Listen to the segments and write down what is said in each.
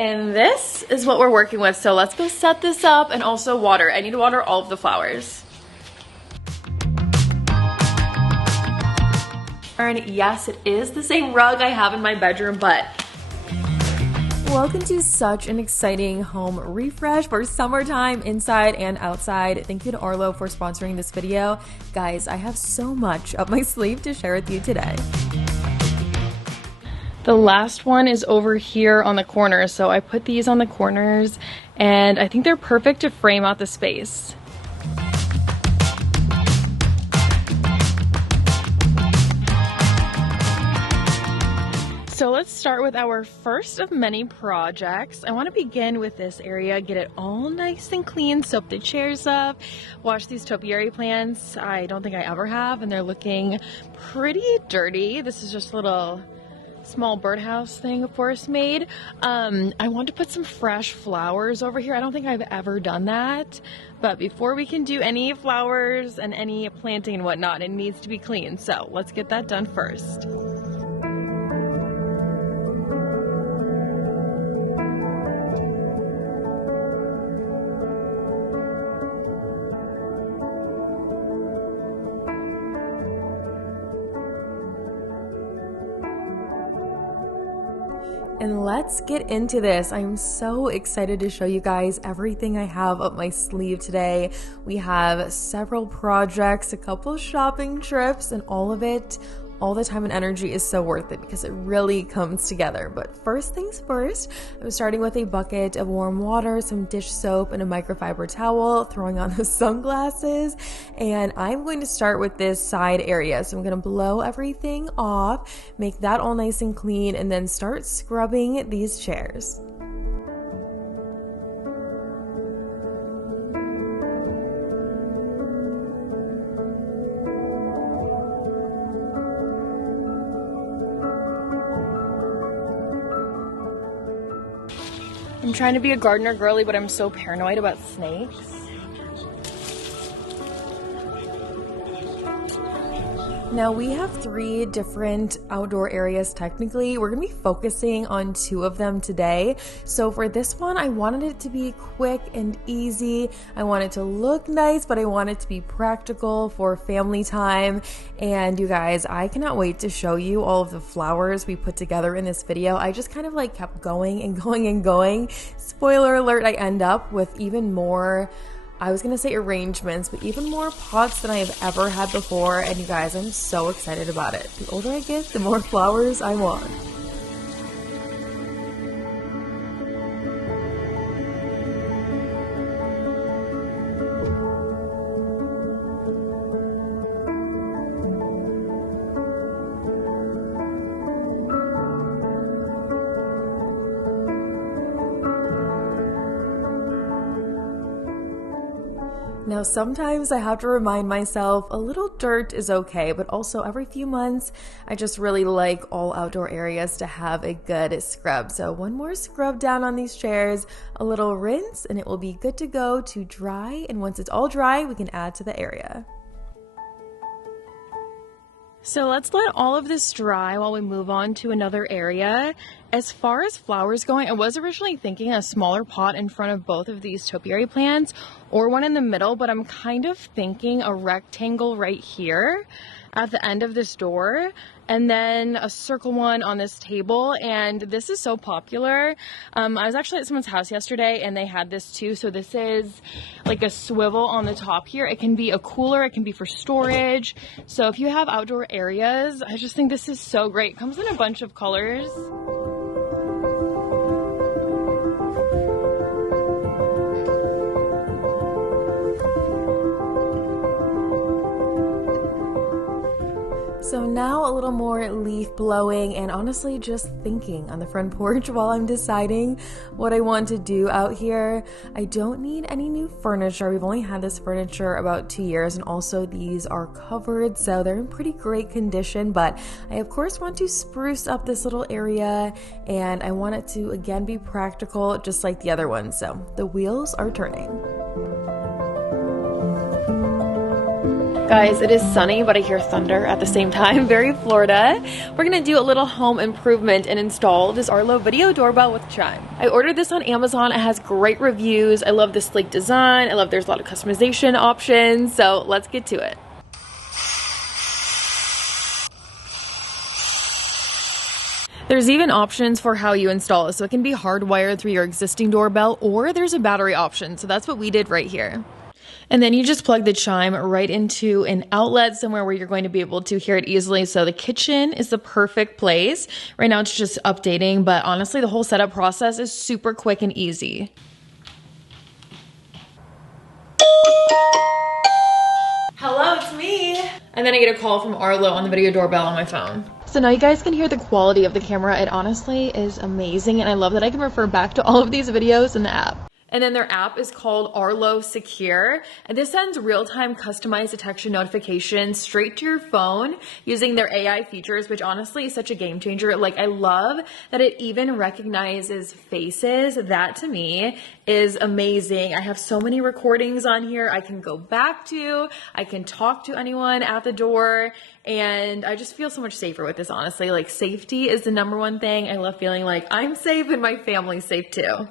And this is what we're working with. So let's go set this up and also water. I need to water all of the flowers. And yes, it is the same rug I have in my bedroom, but welcome to such an exciting home refresh for summertime, inside and outside. Thank you to Arlo for sponsoring this video. Guys, I have so much up my sleeve to share with you today. The last one is over here on the corner, so I put these on the corners and I think they're perfect to frame out the space. So let's start with our first of many projects. I want to begin with this area, get it all nice and clean, soak the chairs up, wash these topiary plants. I don't think I ever have, and they're looking pretty dirty. This is just a little small birdhouse thing Forrest made. I want to put some fresh flowers over here. I don't think I've ever done that, but before we can do any flowers and any planting and whatnot, it needs to be clean. So let's get that done first. And let's get into this. I'm so excited to show you guys everything I have up my sleeve today. We have several projects, a couple shopping trips, and all of it, all the time and energy is so worth it because it really comes together. But first things first, I'm starting with a bucket of warm water, some dish soap, and a microfiber towel, throwing on the sunglasses, and I'm going to start with this side area. So I'm going to blow everything off, make that all nice and clean, and then start scrubbing these chairs. I'm trying to be a gardener girly, but I'm so paranoid about snakes. Now we have 3 different outdoor areas technically. We're going to be focusing on 2 of them today. So for this one, I wanted it to be quick and easy. I want it to look nice, but I want it to be practical for family time. And you guys, I cannot wait to show you all of the flowers we put together in this video. I just kind of like kept going and going and going. Spoiler alert, I end up with even more, I was going to say arrangements, but even more pots than I have ever had before. And you guys, I'm so excited about it. The older I get, the more flowers I want. Now, sometimes I have to remind myself a little dirt is okay, but also every few months, I just really like all outdoor areas to have a good scrub. So one more scrub down on these chairs, a little rinse, and it will be good to go to dry. And once it's all dry, we can add to the area. So let's let all of this dry while we move on to another area. As far as flowers going, I was originally thinking a smaller pot in front of both of these topiary plants or one in the middle, but I'm kind of thinking a rectangle right here at the end of this door, and then a circle one on this table. And this is so popular. I was actually at someone's house yesterday and they had this too. So this is like a swivel on the top here. It can be a cooler, it can be for storage. So if you have outdoor areas, I just think this is so great. It comes in a bunch of colors. So now a little more leaf blowing and honestly just thinking on the front porch while I'm deciding what I want to do out here. I don't need any new furniture. We've only had this furniture about 2 years, and also these are covered, so they're in pretty great condition, but I of course want to spruce up this little area, and I want it to again be practical just like the other ones. So the wheels are turning. Guys, it is sunny, but I hear thunder at the same time. Very Florida. We're gonna do a little home improvement and install this Arlo video doorbell with chime. I ordered this on Amazon. It has great reviews. I love the sleek design. I love there's a lot of customization options. So let's get to it. There's even options for how you install it. So it can be hardwired through your existing doorbell, or there's a battery option. So that's what we did right here. And then you just plug the chime right into an outlet somewhere where you're going to be able to hear it easily. So the kitchen is the perfect place. Right now it's just updating, but honestly the whole setup process is super quick and easy. Hello, it's me. And then I get a call from Arlo on the video doorbell on my phone. So now you guys can hear the quality of the camera. It honestly is amazing, and I love that I can refer back to all of these videos in the app. And then their app is called Arlo Secure, and this sends real-time customized detection notifications straight to your phone using their AI features, which honestly is such a game changer. Like, I love that it even recognizes faces. That to me is amazing. I have so many recordings on here I can go back to. I can talk to anyone at the door, and I just feel so much safer with this, honestly. Like, safety is the #1 thing. I love feeling like I'm safe and my family's safe too.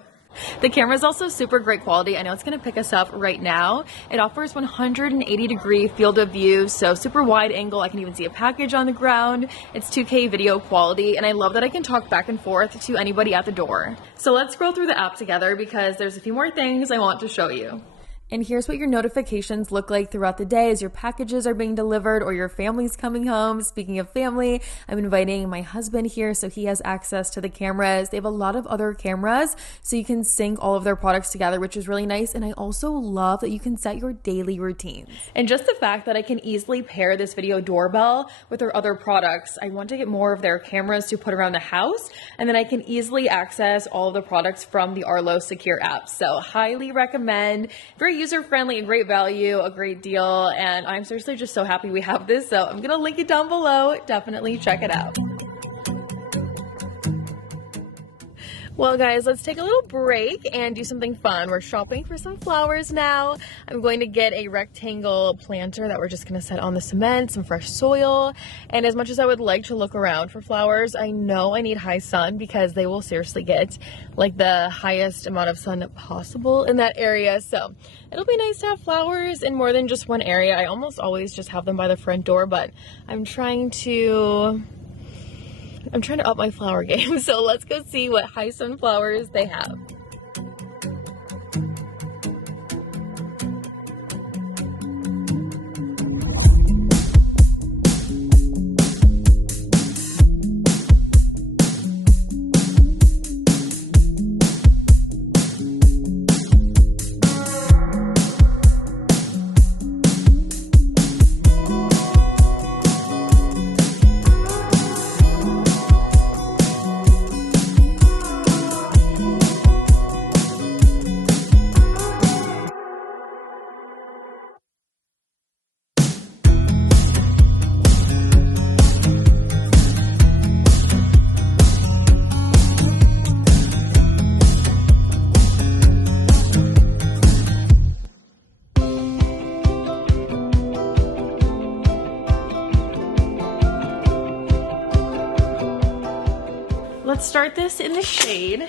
The camera is also super great quality. I know it's going to pick us up right now. It offers 180-degree field of view, so super wide angle. I can even see a package on the ground. It's 2K video quality, and I love that I can talk back and forth to anybody at the door. So let's scroll through the app together because there's a few more things I want to show you. And here's what your notifications look like throughout the day as your packages are being delivered or your family's coming home. Speaking of family, I'm inviting my husband here so he has access to the cameras. They have a lot of other cameras, so you can sync all of their products together, which is really nice. And I also love that you can set your daily routines. And just the fact that I can easily pair this video doorbell with their other products. I want to get more of their cameras to put around the house, and then I can easily access all of the products from the Arlo Secure app. So highly recommend. Very user-friendly, a great value, a great deal, and I'm seriously just so happy we have this, so I'm gonna link it down below. Definitely check it out. Well guys, let's take a little break and do something fun. We're shopping for some flowers now. I'm going to get a rectangle planter that we're just gonna set on the cement, some fresh soil, and as much as I would like to look around for flowers, I know I need high sun because they will seriously get like the highest amount of sun possible in that area. So it'll be nice to have flowers in more than just one area. I almost always just have them by the front door, but I'm trying to up my flower game. So let's go see what high sun flowers they have. Let's start this in the shade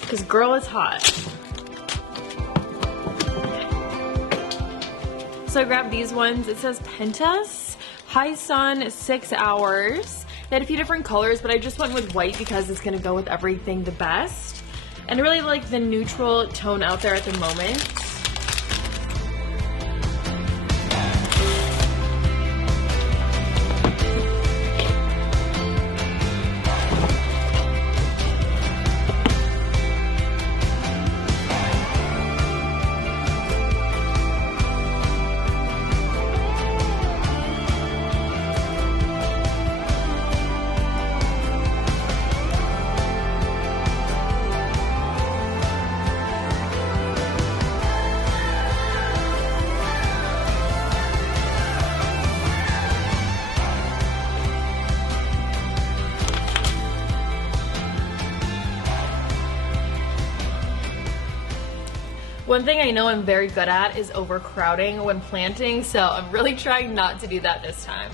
because girl, it's hot. So I grabbed these ones. It says Pentas, high sun, 6 hours. They had a few different colors, but I just went with white because it's gonna go with everything the best. And I really like the neutral tone out there at the moment. One thing I know I'm very good at is overcrowding when planting, so I'm really trying not to do that this time.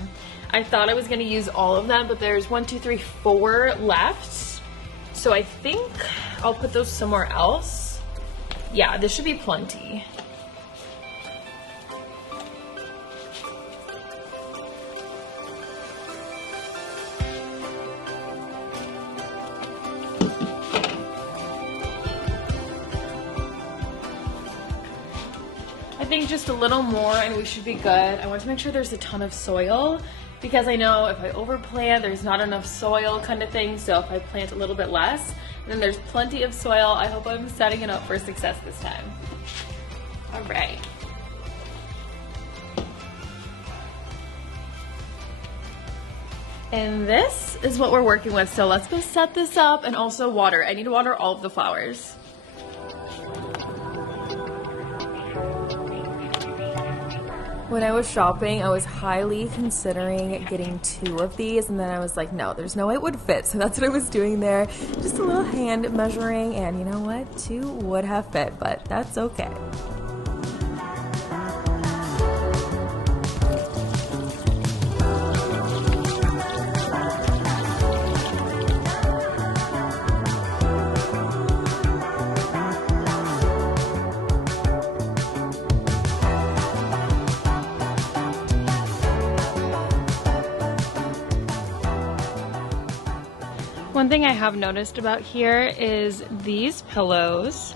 I thought I was gonna use all of them, but there's 1, 2, 3, 4 left. So I think I'll put those somewhere else. Yeah, this should be plenty. I think just a little more and we should be good. I want to make sure there's a ton of soil because I know if I overplant, there's not enough soil kind of thing. So if I plant a little bit less, then there's plenty of soil. I hope I'm setting it up for success this time. All right. And this is what we're working with. So let's go set this up and also water. I need to water all of the flowers. When I was shopping, I was highly considering getting 2 of these, and then I was like, no, there's no way it would fit. So that's what I was doing there. Just a little hand measuring, and you know what? 2 would have fit, but that's okay. One thing I have noticed about here is these pillows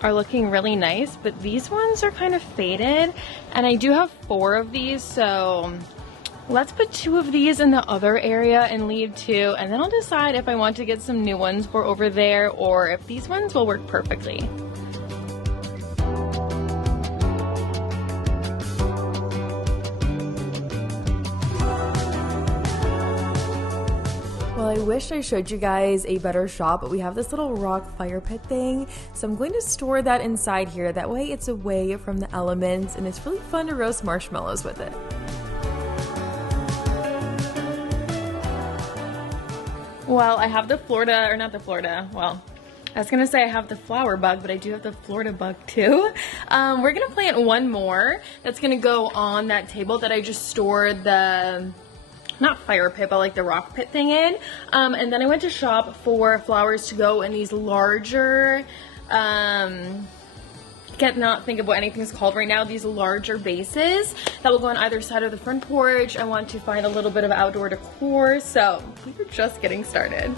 are looking really nice, but these ones are kind of faded, and I do have 4 of these, so let's put 2 of these in the other area and leave 2, and then I'll decide if I want to get some new ones for over there or if these ones will work perfectly. Well, I wish I showed you guys a better shot, but we have this little rock fire pit thing, so I'm going to store that inside here. That way it's away from the elements, and it's really fun to roast marshmallows with it. Well, I have the Florida, or not the Florida, well, I was gonna say I have the flower bug, but I do have the Florida bug too. We're gonna plant one more that's gonna go on that table that I just stored the, not fire pit, but like the rock pit thing in. And then I went to shop for flowers to go in these larger, cannot think of what anything's called right now, these larger vases that will go on either side of the front porch. I want to find a little bit of outdoor decor, so we're just getting started.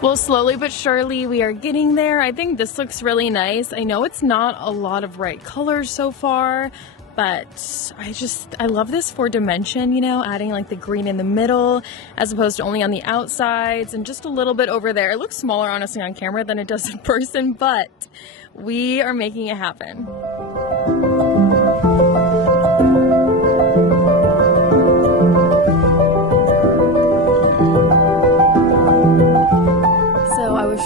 Well, slowly but surely we are getting there. I think this looks really nice. I know it's not a lot of bright colors so far, but I love this 4-dimension, you know, adding like the green in the middle as opposed to only on the outsides and just a little bit over there. It looks smaller honestly on camera than it does in person, but we are making it happen.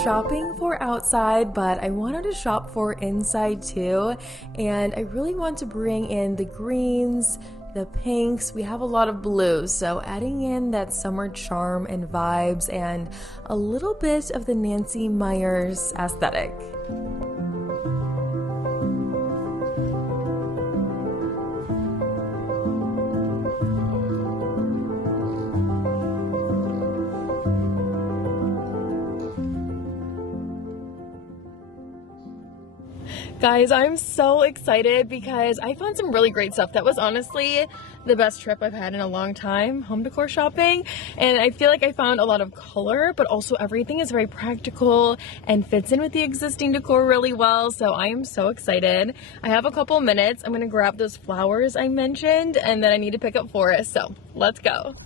Shopping for outside, but I wanted to shop for inside too, and I really want to bring in the greens, the pinks. We have a lot of blues, so adding in that summer charm and vibes and a little bit of the Nancy Meyers aesthetic. Guys, I'm so excited because I found some really great stuff. That was honestly the best trip I've had in a long time, home decor shopping. And I feel like I found a lot of color, but also everything is very practical and fits in with the existing decor really well. So I am so excited. I have a couple minutes. I'm gonna grab those flowers I mentioned, and then I need to pick up Forrest. So let's go.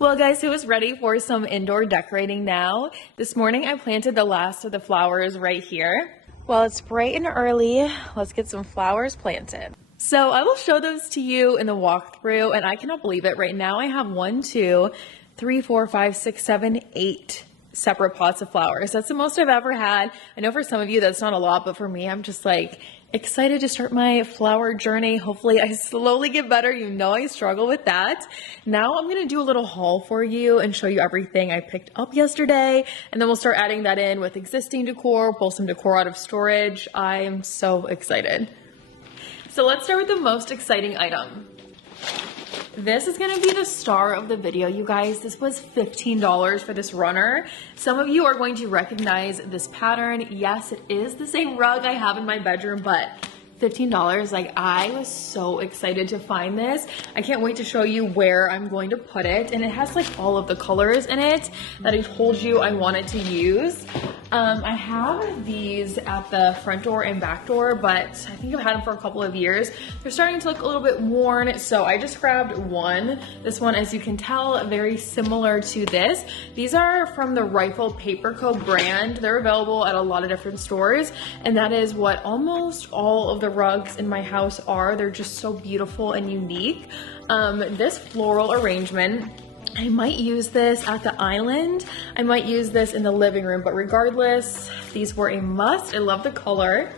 Well guys, who is ready for some indoor decorating now? This morning I planted the last of the flowers right here. Well, it's bright and early. Let's get some flowers planted. So I will show those to you in the walkthrough, and I cannot believe it. Right now I have 1, 2, 3, 4, 5, 6, 7, 8 separate pots of flowers. That's the most I've ever had. I know for some of you that's not a lot, but for me, I'm just like excited to start my flower journey. Hopefully I slowly get better. You know I struggle with that. Now I'm gonna do a little haul for you and show you everything I picked up yesterday, and then we'll start adding that in with existing decor, pull some decor out of storage. I am so excited. So let's start with the most exciting item. This is gonna be the star of the video, you guys. This was $15 for this runner. Some of you are going to recognize this pattern. Yes, it is the same rug I have in my bedroom, but $15, like I was so excited to find this. I can't wait to show you where I'm going to put it. And it has like all of the colors in it that I told you I wanted to use. I have these at the front door and back door, but I think I've had them for a couple of years. They're starting to look a little bit worn, so I just grabbed one. This one, as you can tell, very similar to this. These are from the Rifle Paper Co. brand. They're available at a lot of different stores, and that is what almost all of the rugs in my house are. They're just so beautiful and unique. This floral arrangement, I might use this at the island. I might use this in the living room, but regardless, these were a must. I love the color.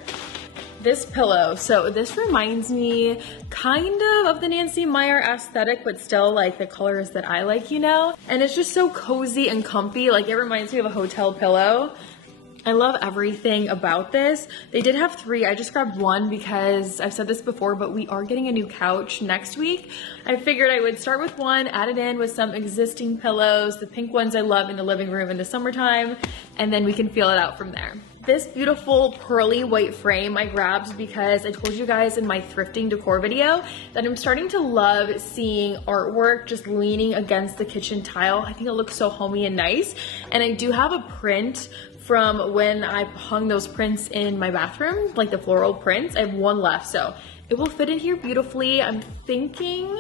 This pillow, so this reminds me kind of the Nancy Meyer aesthetic, but still like the colors that I like, you know? And it's just so cozy and comfy. Like it reminds me of a hotel pillow. I love everything about this. They did have 3. I just grabbed 1 because I've said this before, but we are getting a new couch next week. I figured I would start with 1, add it in with some existing pillows, the pink ones I love in the living room in the summertime, and then we can feel it out from there. This beautiful pearly white frame I grabbed because I told you guys in my thrifting decor video that I'm starting to love seeing artwork just leaning against the kitchen tile. I think it looks so homey and nice. And I do have a print from when I hung those prints in my bathroom, like the floral prints. I have 1 left, so it will fit in here beautifully. I'm thinking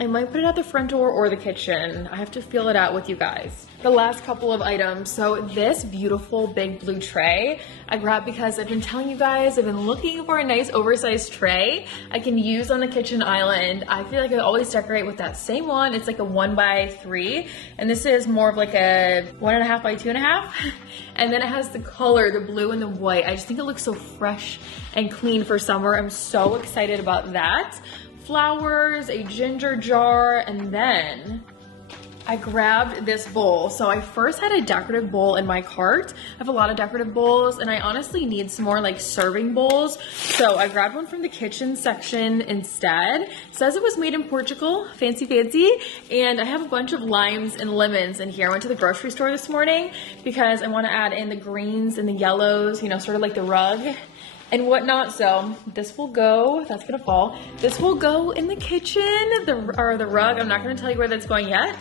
I might put it at the front door or the kitchen. I have to feel it out with you guys. The last couple of items. So this beautiful big blue tray I grabbed because I've been telling you guys I've been looking for a nice oversized tray I can use on the kitchen island. I feel like I always decorate with that same one. It's like a 1x3, and this is more of like a 1.5 by 2.5. And then it has the color, the blue and the white. I just think it looks so fresh and clean for summer. I'm so excited about that. Flowers, a ginger jar, and then I grabbed this bowl. So I first had a decorative bowl in my cart. I have a lot of decorative bowls, and I honestly need some more like serving bowls. So I grabbed one from the kitchen section instead. It says it was made in Portugal, fancy fancy. And I have a bunch of limes and lemons in here. I went to the grocery store this morning because I want to add in the greens and the yellows, you know, sort of like the rug and whatnot. So this will go, that's gonna fall. This will go in the kitchen, the rug. I'm not gonna tell you where that's going yet.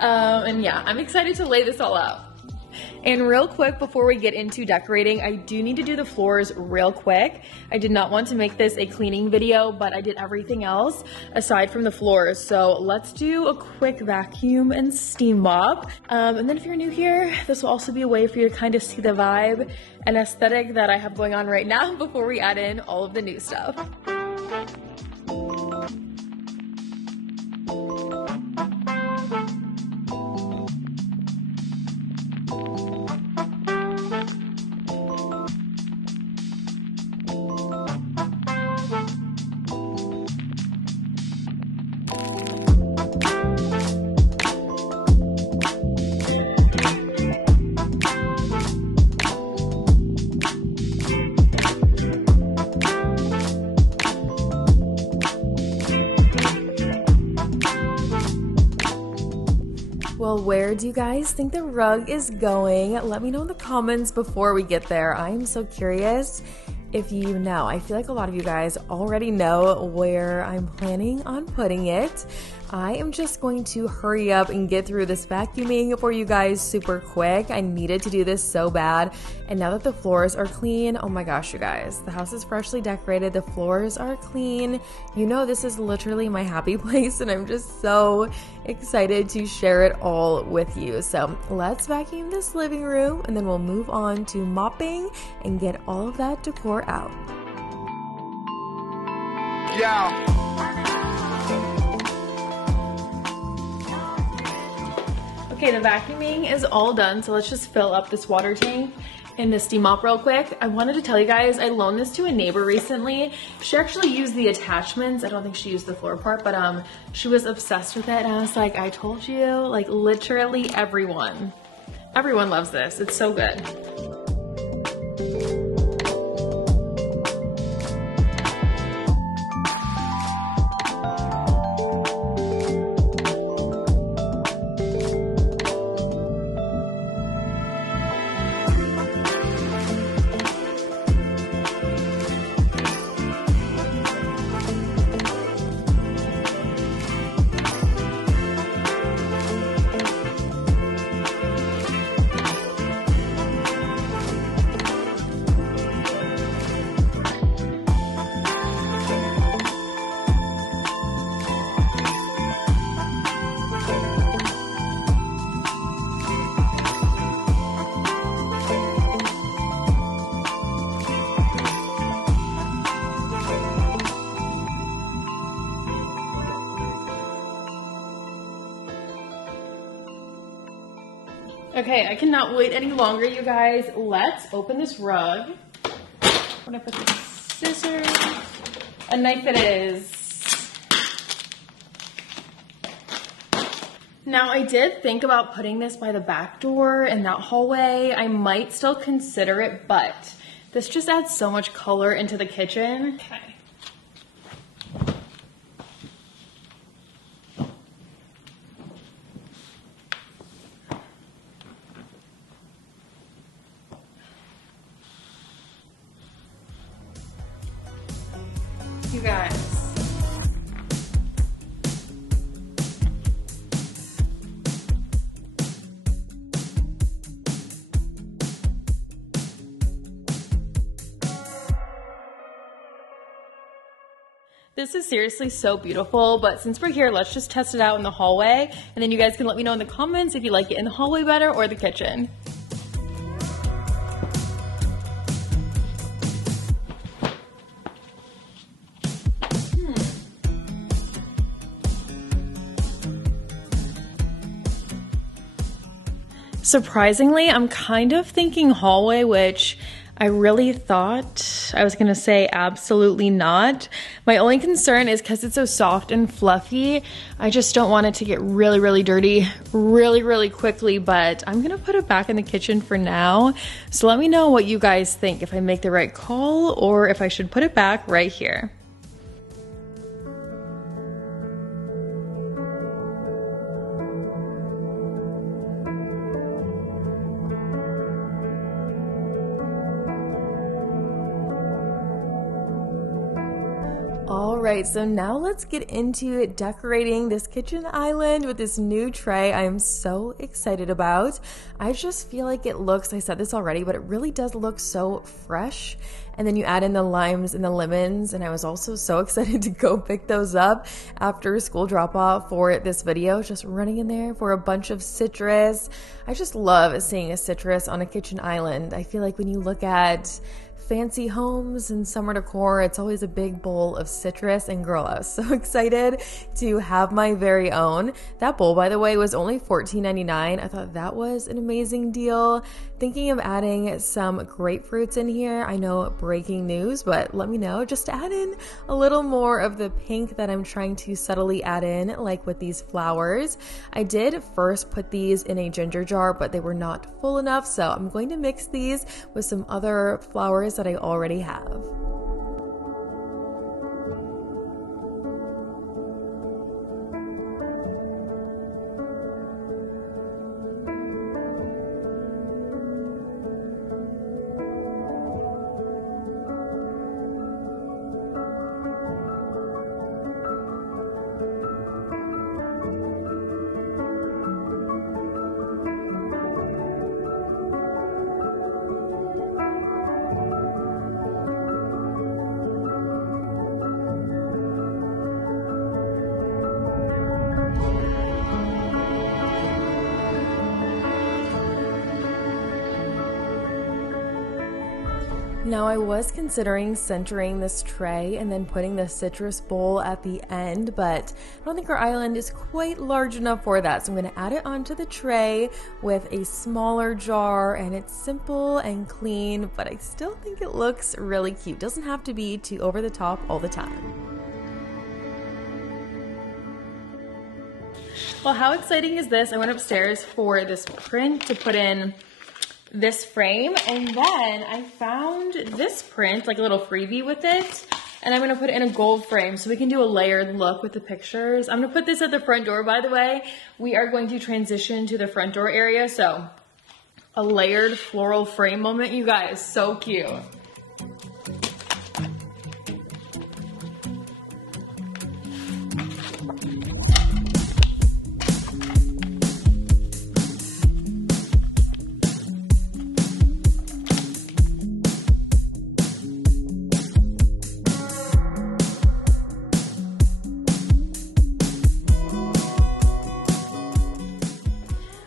And yeah, I'm excited to lay this all out. And real quick, before we get into decorating, I do need to do the floors real quick. I did not want to make this a cleaning video, but I did everything else aside from the floors. So let's do a quick vacuum and steam mop. And then if you're new here, this will also be a way for you to kind of see the vibe and aesthetic that I have going on right now before we add in all of the new stuff. Well, where do you guys think the rug is going? Let me know in the comments before we get there. I'm so curious. if you know. I feel like a lot of you guys already know where I'm planning on putting it. I am just going to hurry up and get through this vacuuming for you guys super quick. I needed to do this so bad. And now that the floors are clean, oh my gosh, you guys, the house is freshly decorated. The floors are clean. You know, this is literally my happy place, and I'm just so excited to share it all with you. So let's vacuum this living room, and then we'll move on to mopping and get all of that decor out. Yeah. Okay, the vacuuming is all done, so let's just fill up this water tank in the steam mop real quick. I wanted to tell you guys, I loaned this to a neighbor recently. She actually used the attachments. I don't think she used the floor part, but she was obsessed with it, and I was like, I told you, like literally everyone loves this. It's so good. Okay, I cannot wait any longer, you guys. Let's open this rug. I'm gonna put the scissors, a knife it is. Now, I did think about putting this by the back door in that hallway. I might still consider it, but this just adds so much color into the kitchen. Okay. You guys. This is seriously so beautiful, but since we're here, let's just test it out in the hallway, and then you guys can let me know in the comments if you like it in the hallway better or the kitchen. Surprisingly, I'm kind of thinking hallway, which I really thought I was gonna say absolutely not. My only concern is because it's so soft and fluffy, I just don't want it to get really, really dirty really quickly, but I'm gonna put it back in the kitchen for now. So let me know what you guys think, if I make the right call or if I should put it back right here. All right, so now let's get into decorating this kitchen island with this new tray I am so excited about. I just feel like it looks, I said this already, but it really does look so fresh. And then you add in the limes and the lemons, and I was also so excited to go pick those up after school drop off for this video, just running in there for a bunch of citrus. I just love seeing a citrus on a kitchen island. I feel like when you look at fancy homes and summer decor, it's always a big bowl of citrus, and girl, I was so excited to have my very own. That bowl, by the way, was only $14.99. I thought that was an amazing deal. Thinking of adding some grapefruits in here. I know, breaking news, but let me know. Just add in a little more of the pink that I'm trying to subtly add in, like with these flowers. I did first put these in a ginger jar, but they were not full enough, so I'm going to mix these with some other flowers that I already have. Now I was considering centering this tray and then putting the citrus bowl at the end, but I don't think our island is quite large enough for that. So I'm going to add it onto the tray with a smaller jar, and it's simple and clean, but I still think it looks really cute. Doesn't have to be too over the top all the time. Well, how exciting is this? I went upstairs for this print to put in this frame, and then I found this print, like a little freebie with it, and I'm gonna put it in a gold frame so we can do a layered look with the pictures. I'm gonna put this at the front door, by the way. We are going to transition to the front door area, so a layered floral frame moment, you guys, so cute.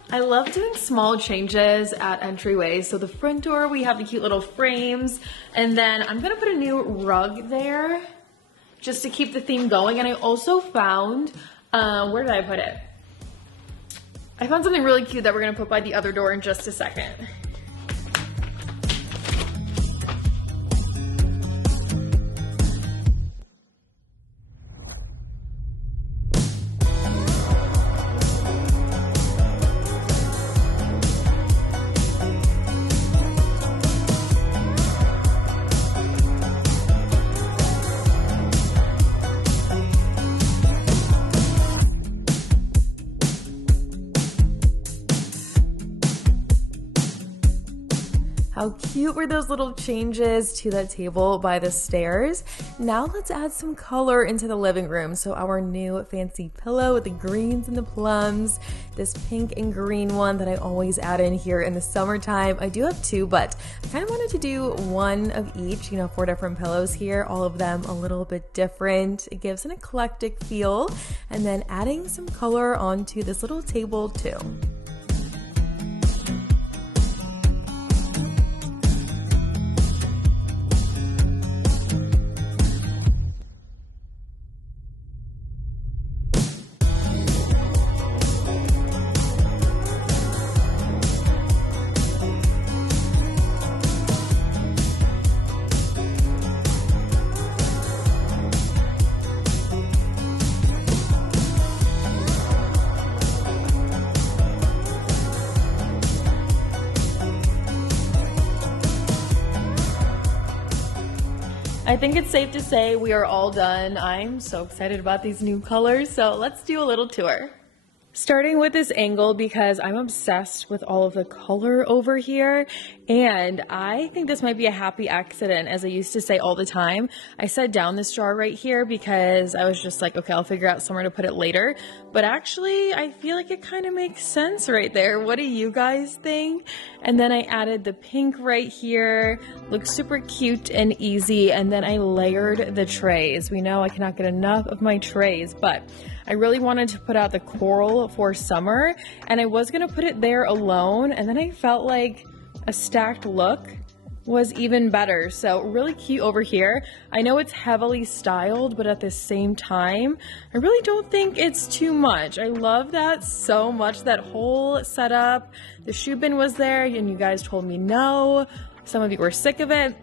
I love doing small changes at entryways. So the front door, we have the cute little frames, and then I'm gonna put a new rug there just to keep the theme going. And I also found, where did I put it? I found something really cute that we're gonna put by the other door in just a second. How cute were those little changes to that table by the stairs? Now let's add some color into the living room. So our new fancy pillow with the greens and the plums, this pink and green one that I always add in here in the summertime. I do have two, but I kind of wanted to do one of each, 4 different pillows here, all of them a little bit different. It gives an eclectic feel, and then adding some color onto this little table too. I think it's safe to say we are all done. I'm so excited about these new colors, so let's do a little tour. Starting with this angle because I'm obsessed with all of the color over here, and I think this might be a happy accident, as I used to say all the time. I set down this jar right here because I was just like, okay, I'll figure out somewhere to put it later, but actually I feel like it kind of makes sense right there. What do you guys think? And then I added the pink right here, looks super cute and easy, and then I layered the trays. We know I cannot get enough of my trays, but I really wanted to put out the coral for summer, and I was gonna put it there alone, and then I felt like a stacked look was even better. So really cute over here. I know it's heavily styled, but at the same time, I really don't think it's too much. I love that so much, that whole setup. The shoe bin was there, and you guys told me no. Some of you were sick of it.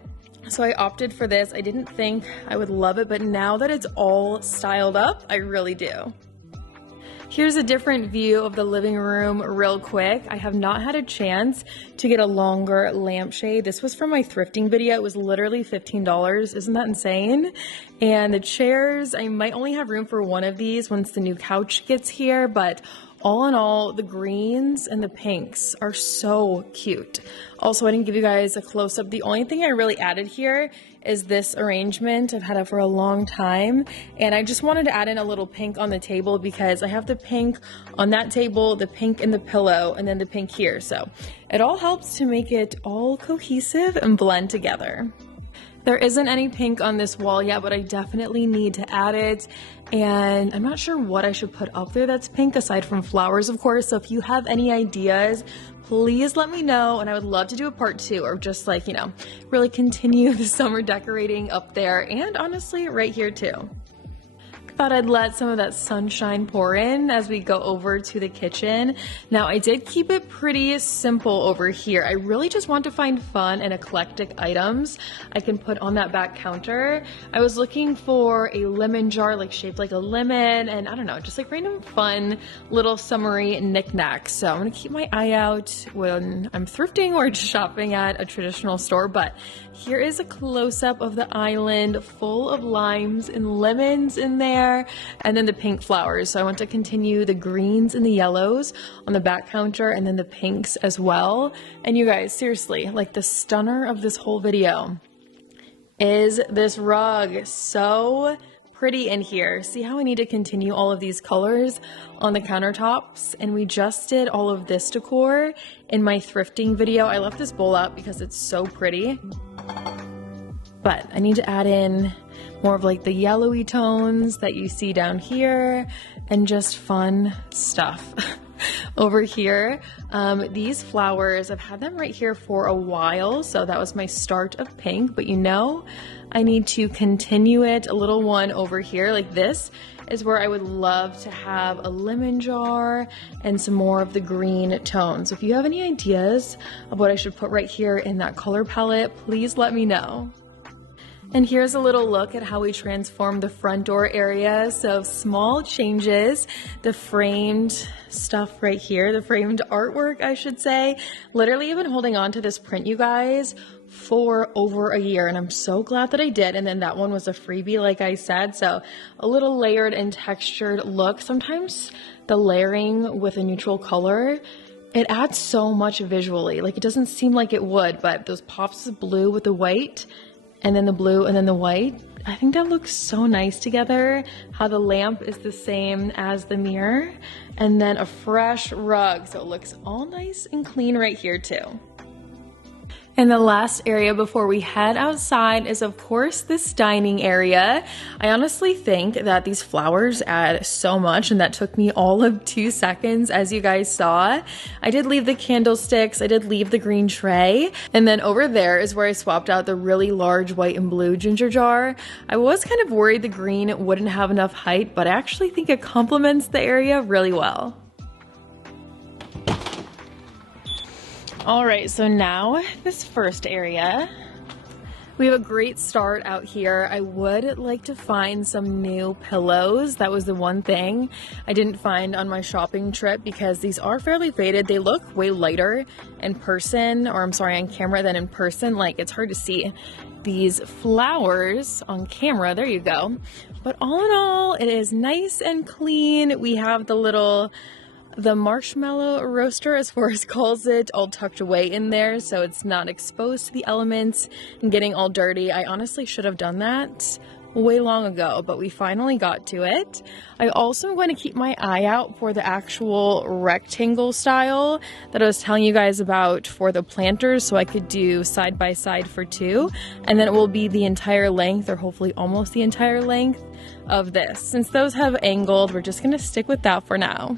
So I opted for this. I didn't think I would love it, but now that it's all styled up, I really do. Here's a different view of the living room real quick. I have not had a chance to get a longer lampshade. This was from my thrifting video. It was literally $15. Isn't that insane? And the chairs, I might only have room for one of these once the new couch gets here, but all in all, the greens and the pinks are so cute. Also, I didn't give you guys a close-up. The only thing I really added here is this arrangement. I've had it for a long time, and I just wanted to add in a little pink on the table because I have the pink on that table, the pink in the pillow, and then the pink here. So it all helps to make it all cohesive and blend together. There isn't any pink on this wall yet, but I definitely need to add it. and I'm not sure what I should put up there that's pink aside from flowers, of course. So if you have any ideas, please let me know, and I would love to do a part 2, or just like, you know, really continue the summer decorating up there, and honestly right here too. Thought I'd let some of that sunshine pour in as we go over to the kitchen. Now, I did keep it pretty simple over here. I really just want to find fun and eclectic items I can put on that back counter. I was looking for a lemon jar, like shaped like a lemon, and I don't know, just like random fun little summery knickknacks. So I'm gonna keep my eye out when I'm thrifting or just shopping at a traditional store. But here is a close-up of the island full of limes and lemons in there, and then the pink flowers. So I want to continue the greens and the yellows on the back counter, and then the pinks as well. And you guys, seriously, like the stunner of this whole video is this rug. So pretty in here. See how I need to continue all of these colors on the countertops? And we just did all of this decor in my thrifting video. I left this bowl out because it's so pretty, but I need to add in more of like the yellowy tones that you see down here, and just fun stuff over here. These flowers, I've had them right here for a while, so that was my start of pink, but you know, I need to continue it. A little one over here, like this is where I would love to have a lemon jar and some more of the green tones. So if you have any ideas of what I should put right here in that color palette, please let me know. And here's a little look at how we transformed the front door area. So small changes, the framed stuff right here, the framed artwork, I should say. Literally, I've been holding on to this print, you guys, for over a year, and I'm so glad that I did. And then that one was a freebie, like I said. So a little layered and textured look. Sometimes the layering with a neutral color, it adds so much visually. Like, it doesn't seem like it would, but those pops of blue with the white, and then the blue, and then the white, I think that looks so nice together. How the lamp is the same as the mirror, and then a fresh rug, so it looks all nice and clean right here too. And the last area before we head outside is, of course, this dining area. I honestly think that these flowers add so much, and that took me all of 2 seconds, as you guys saw. I did leave the candlesticks, I did leave the green tray, and then over there is where I swapped out the really large white and blue ginger jar. I was kind of worried the green wouldn't have enough height, but I actually think it complements the area really well. All right, so now this first area, we have a great start out here. I would like to find some new pillows. That was the one thing I didn't find on my shopping trip, because these are fairly faded. They look way lighter in person, or I'm sorry, on camera than in person. Like, it's hard to see these flowers on camera. There you go. But all in all, it is nice and clean. We have the marshmallow roaster, as Forrest calls it, all tucked away in there, so it's not exposed to the elements and getting all dirty. I honestly should have done that way long ago, but we finally got to it. I also am going to keep my eye out for the actual rectangle style that I was telling you guys about for the planters, so I could do side by side for 2, and then it will be the entire length, or hopefully almost the entire length of this. Since those have angled, we're just going to stick with that for now.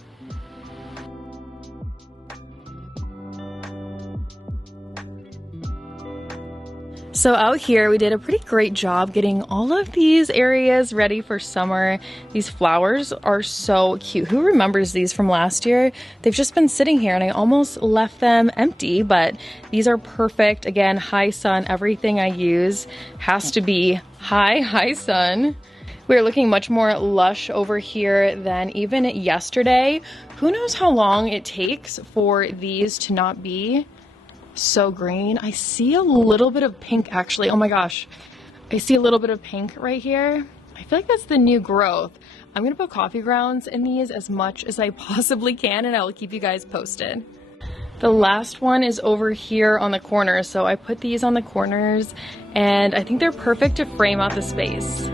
So out here, we did a pretty great job getting all of these areas ready for summer. These flowers are so cute. Who remembers these from last year? They've just been sitting here, and I almost left them empty, but these are perfect. Again, high sun. Everything I use has to be high sun. We're looking much more lush over here than even yesterday. Who knows how long it takes for these to not be so green. I see a little bit of pink, actually. Oh my gosh, I see a little bit of pink right here. I feel like that's the new growth. I'm gonna put coffee grounds in these as much as I possibly can, and I will keep you guys posted. The last one is over here on the corner, so I put these on the corners, and I think they're perfect to frame out the space.